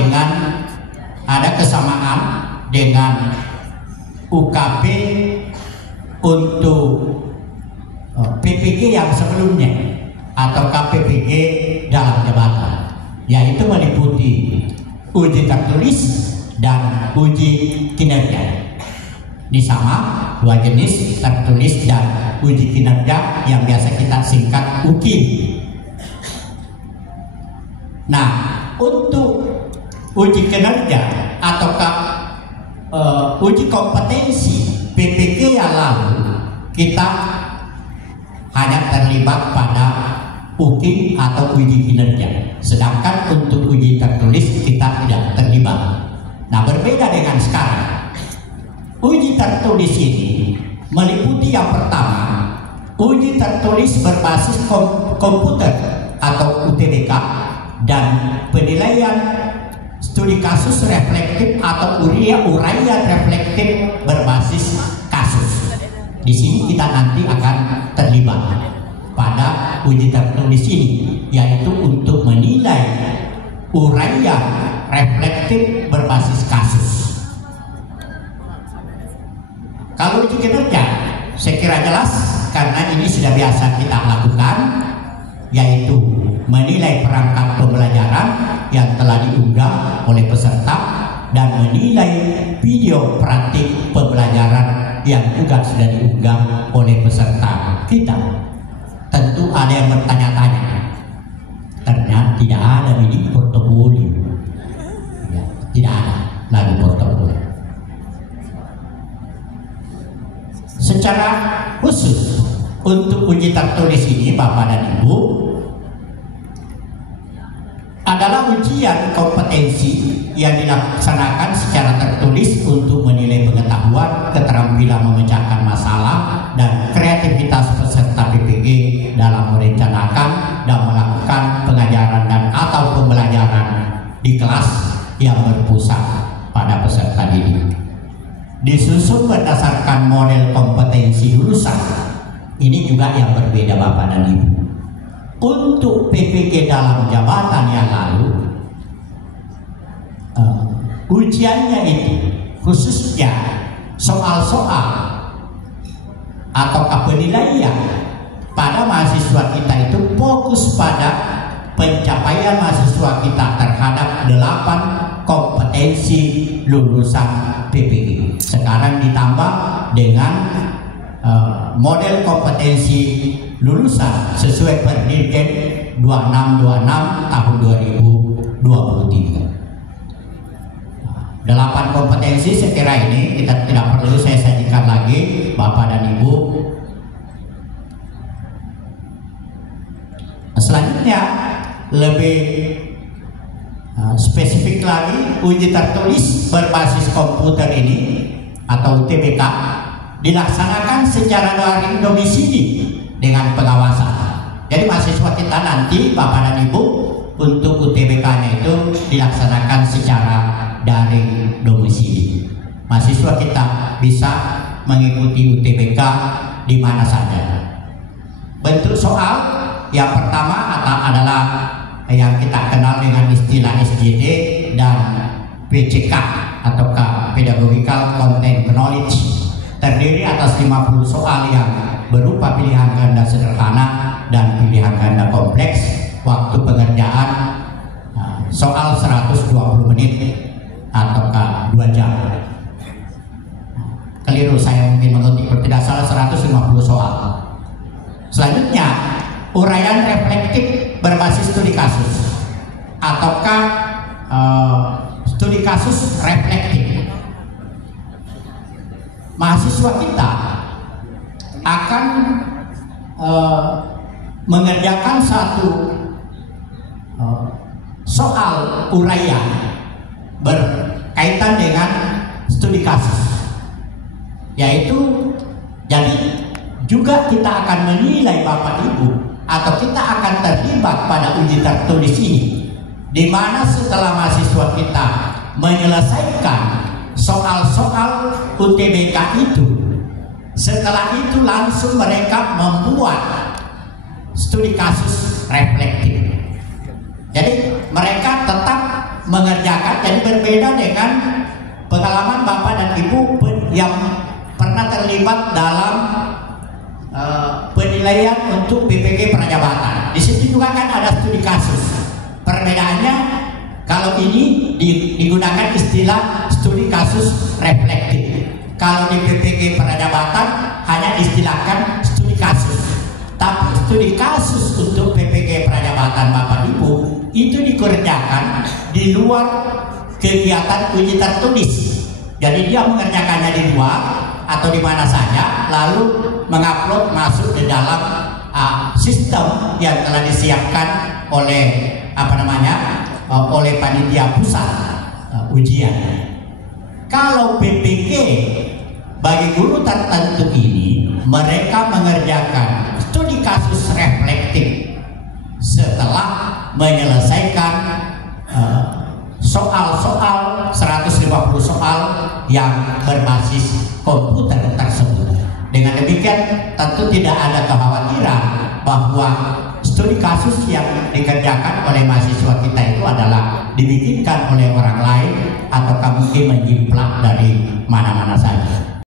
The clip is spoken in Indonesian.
dengan ada kesamaan dengan UKP untuk PPG yang sebelumnya atau KPPG dalam jabatan, yaitu meliputi uji tertulis dan uji kinerja. Ini sama, dua jenis, tertulis dan uji kinerja yang biasa kita singkat UKIN. Nah, untuk uji kinerja ataukah uji kompetensi PPG yang lalu, kita hanya terlibat pada UKIN atau uji kinerja, sedangkan untuk uji tertulis kita tidak terlibat. Nah, berbeda dengan sekarang. Uji tertulis ini meliputi yang pertama, uji tertulis berbasis komputer atau UTBK dan penilaian studi kasus reflektif atau uraian reflektif berbasis kasus. Di sini kita nanti akan terlibat pada uji tertulis ini, yaitu untuk menilai uraian reflektif berbasis kasus. Kalau uji kinerja, saya kira jelas karena ini sudah biasa kita lakukan, yaitu menilai perangkat pembelajaran yang telah diunggah oleh peserta dan menilai video praktik pembelajaran yang juga sudah diunggah oleh peserta kita. Tentu ada yang bertanya-tanya, ternyata tidak ada ini portofolio, ya, tidak ada lagi portofolio. Secara khusus untuk uji tertulis ini, Bapak dan Ibu, adalah ujian kompetensi yang dilaksanakan secara tertulis untuk menilai pengetahuan, keterampilan memecahkan masalah, dan kreativitas peserta PPG dalam merencanakan dan melakukan pengajaran dan atau pembelajaran di kelas yang berpusat pada peserta didik. Disusun berdasarkan model kompetensi lulusan. Ini juga yang berbeda Bapak dan Ibu. Untuk PPG dalam jabatan yang lalu, ujiannya itu khususnya soal-soal atau penilaian pada mahasiswa kita itu fokus pada pencapaian mahasiswa kita terhadap 8 kompetensi lulusan PPG. Sekarang ditambah dengan model kompetensi lulusan sesuai Perdirjen 2626 tahun 2023. 8 kompetensi saya kira ini kita tidak perlu saya sajikan lagi Bapak dan Ibu. Selanjutnya lebih spesifik lagi, uji tertulis berbasis komputer ini atau UTBK dilaksanakan secara daring domisili dengan pengawasan. Jadi mahasiswa kita nanti Bapak dan Ibu untuk UTBK-nya itu dilaksanakan secara daring domisili. Mahasiswa kita bisa mengikuti UTBK di mana saja. Bentuk soal yang pertama adalah yang kita kenal dengan istilah SJD dan PCK atau Pedagogical Content Knowledge, terdiri atas 50 soal yang berupa pilihan ganda sederhana dan pilihan ganda kompleks. Waktu pengerjaan soal 120 menit atau 2 jam. Keliru saya mungkin mengutip, tidak salah 150 soal. Selanjutnya uraian reflektif berbasis studi kasus ataukah studi kasus reflektif. Mahasiswa kita akan mengerjakan satu soal uraian berkaitan dengan studi kasus, yaitu jadi juga kita akan menilai Bapak Ibu atau kita akan terlibat pada uji tertulis ini, di mana setelah mahasiswa kita menyelesaikan soal-soal UTBK itu, setelah itu langsung mereka membuat studi kasus reflektif. Jadi mereka tetap mengerjakan, jadi berbeda dengan pengalaman Bapak dan Ibu yang pernah terlibat dalam penilaian untuk PPG Prajabatan. Di situ juga kan ada studi kasus. Perbedaannya kalau ini digunakan istilah studi kasus reflektif. Kalau di PPG Prajabatan hanya istilahkan studi kasus. Tapi studi kasus untuk PPG Prajabatan Bapak Ibu itu dikerjakan di luar kegiatan uji tertulis. Jadi dia mengerjakannya di luar atau di mana saja, lalu mengupload masuk di dalam sistem yang telah disiapkan oleh oleh panitia pusat ujian. Kalau PPG bagi guru tertentu ini, mereka mengerjakan studi kasus reflektif setelah menyelesaikan soal-soal 150 soal yang berbasis komputer tersebut. Dengan demikian tentu tidak ada kekhawatiran bahwa studi kasus yang dikerjakan oleh mahasiswa kita itu adalah dibikinkan oleh orang lain ataukah mungkin menjiplak dari mana-mana saja.